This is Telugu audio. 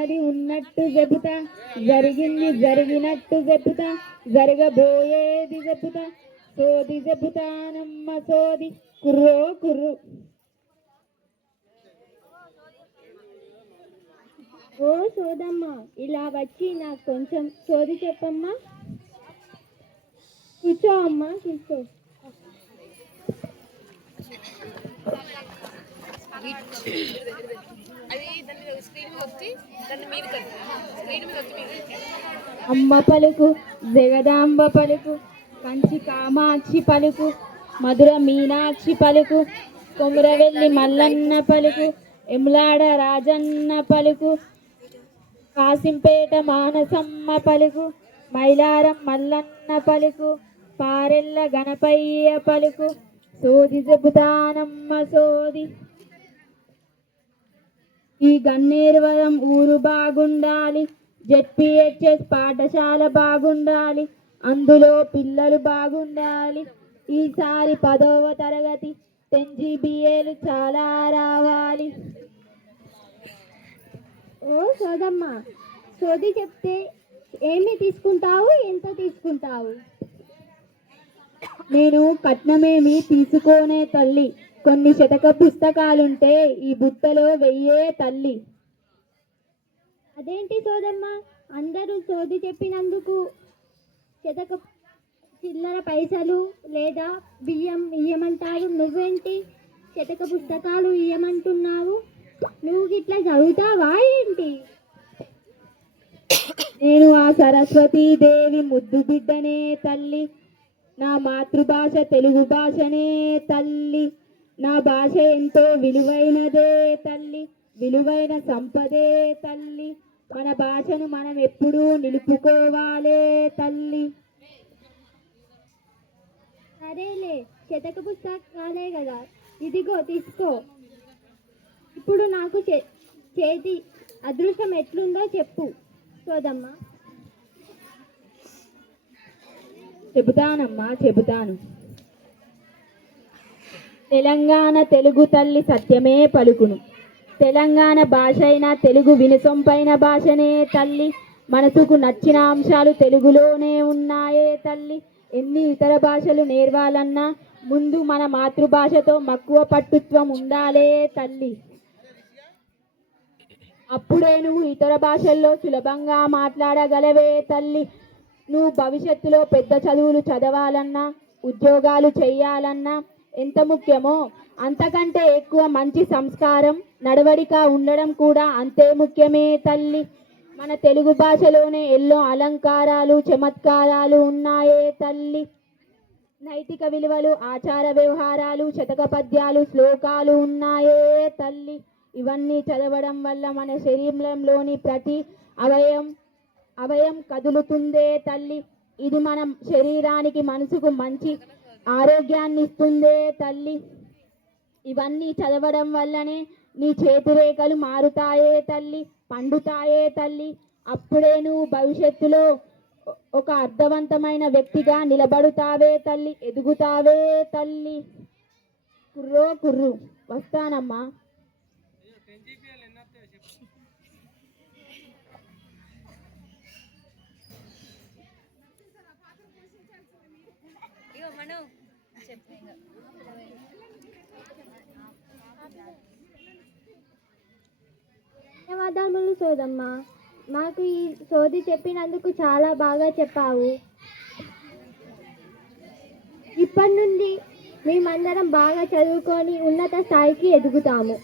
ఉన్నది ఉన్నట్టు చెబుతా, జరిగింది జరిగినట్టు చెబుతా, జరగబోయేది చెబుతా, సోది చెబుతానమ్మ సోది కుర్రో కుర్రు. ఓ సోదమ్మ, ఇలా వచ్చి నాకు కొంచెం సోది చెప్పమ్మా. కూర్చో అమ్మా, కూర్చో. అమ్మ పలుకు, జగదాంబ పలుకు, కంచి కామాక్షి పలుకు, మధుర మీనాక్షి పలుకు, కొమురవెల్లి మల్లన్న పలుకు, ఎమ్లాడ రాజన్న పలుకు, కాసింపేట మానసమ్మ పలుకు, మైలారం మల్లన్న పలుకు, పారెల్ల గణపయ్య పలుకు, సోది చెబుతానమ్మ సోది. ఈ గన్నేరువరం ఊరు బాగుండాలి, జెడ్పీహెచ్ఎస్ పాఠశాల బాగుండాలి, అందులో పిల్లలు బాగుండాలి, ఈసారి 10వ తరగతి 10 చాలా రావాలి. ఓ సోదమ్మ, సోది చెప్తే ఏమి తీసుకుంటావు, ఎంత తీసుకుంటావు? నేను కట్నమేమి తీసుకోనే తల్లి, కొన్ని శతక పుస్తకాలుంటే ఈ బుట్టలో వెయ్యే తల్లి. అదేంటి సోదమ్మ, అందరూ సోది చెప్పినందుకు శతక చిల్లర పైసలు లేదా బియ్యం ఇయ్యమంటారు, నువ్వేంటి శతక పుస్తకాలు ఇయ్యమంటున్నావు? నువ్వు ఇట్లా చదువుతావా ఏంటి? నేను ఆ సరస్వతీదేవి ముద్దు బిడ్డనే తల్లి, నా మాతృభాష తెలుగు భాషనే తల్లి, నా భాష ఎంతో విలువైనదే తల్లి, విలువైన సంపదే తల్లి, మన భాషను మనం ఎప్పుడూ నిలుపుకోవాలే తల్లి. సరేలే, శతక పుస్తకాలే కదా, ఇదిగో తీసుకో. ఇప్పుడు నాకు చేతి అదృష్టం ఎట్లుందో చెప్పు సోదమ్మ. చెబుతానమ్మా, చెబుతాను. తెలంగాణ తెలుగు తల్లి సత్యమే పలుకును, తెలంగాణ భాష అయినా తెలుగు వినసొంపైన భాషనే తల్లి, మనసుకు నచ్చిన అంశాలు తెలుగులోనే ఉన్నాయే తల్లి. ఎన్ని ఇతర భాషలు నేర్వాలన్నా ముందు మన మాతృభాషతో మక్కువ పట్టుత్వం ఉండాలే తల్లి, అప్పుడే నువ్వు ఇతర భాషల్లో సులభంగా మాట్లాడగలవే తల్లి. నువ్వు భవిష్యత్తులో పెద్ద చదువులు చదవాలన్నా ఉద్యోగాలు చెయ్యాలన్నా ఎంత ముఖ్యమో అంతకంటే ఎక్కువ మంచి సంస్కారం నడవడిక ఉండడం కూడా అంతే ముఖ్యమే తల్లి. మన తెలుగు భాషలోనే ఎన్నో అలంకారాలు చమత్కారాలు ఉన్నాయే తల్లి. నైతిక విలువలు, ఆచార వ్యవహారాలు, శతక పద్యాలు, శ్లోకాలు ఉన్నాయే తల్లి. ఇవన్నీ చదవడం వల్ల మన శరీరంలోని ప్రతి అవయం కదులుతుందే తల్లి. ఇది మన శరీరానికి మనసుకు మంచి ఆరోగ్యాన్ని ఇస్తుందే తల్లి. ఇవన్నీ చదవడం వల్లనే నీ చేతిరేఖలు మారుతాయే తల్లి, పండుతాయే తల్లి. అప్పుడే నువ్వు భవిష్యత్తులో ఒక అర్థవంతమైన వ్యక్తిగా నిలబడుతావే తల్లి, ఎదుగుతావే తల్లి. కుర్రో కుర్రు. వస్తానమ్మా. ధన్యవాదాలు సోదమ్మ, నాకు ఈ సోది చెప్పినందుకు చాలా బాగా చెప్పావు. ఇప్పటి నుండి మేమందరం బాగా చదువుకొని ఉన్నత స్థాయికి ఎదుగుతాము.